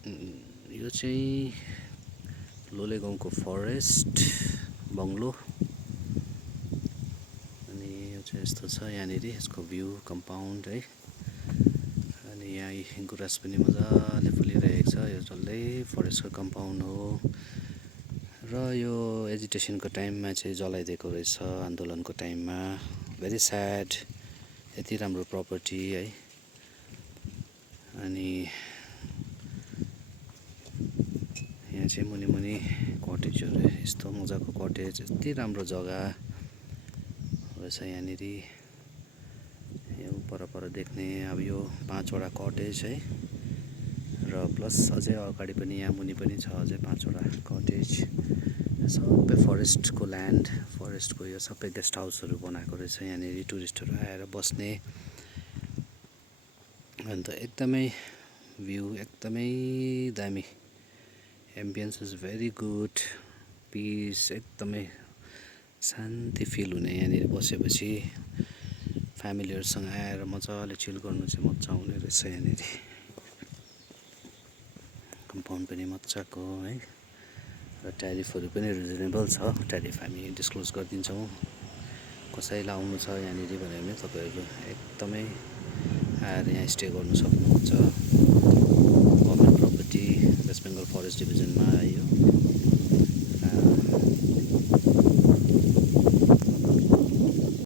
यो चाहिँ लोले गाउँको फरेस्ट बङ्गलो। अनि यो चाहिँ यस्तो छ यहाँनिर यसको भ्यू कम्पाउन्ड है। अनि यहाँ गुराँस पनि मजाले फुलिरहेको छ। यो डल्लै फरेस्टको कम्पाउन्ड हो र यो एजिटेसनको टाइममा चाहिँ जलाइदिएको रहेछ, आन्दोलनको टाइममा। भेरी स्याड, यति राम्रो प्रपर्टी है। अनि यहाँ चाहिँ मुनि मुनि कटेजहरू, यस्तो मजाको कटेज, यति राम्रो जग्गा रहेछ यहाँनिर। यो पर देख्ने अब यो 5वटा कटेज है, र प्लस अझै अगाडि पनि यहाँ मुनि पनि छ अझै 5वटा कटेज। सबै फरेस्टको ल्यान्ड, फरेस्टको यो सबै गेस्ट हाउसहरू बनाएको रहेछ यहाँनिर टुरिस्टहरू आएर बस्ने। अन्त एकदमै भ्यू एकदमै दामी, ambience is very good, peace, एकदमै शान्ति फिल हुने यहाँनिर बसेपछि। फ्यामिलीहरूसँग आएर मजाले चिल गर्नु चाहिँ मजा आउने रहेछ यहाँनिर। कम्पाउन्ड पनि मजाको है, र ट्यारिफहरू पनि रिजनेबल छ। ट्यारिफ हामी डिस्क्लोज गरिदिन्छौँ। कसैलाई आउनु छ यहाँनिर भने पनि तपाईँहरू एकदमै आएर यहाँ स्टे गर्नु सक्नुहुन्छ।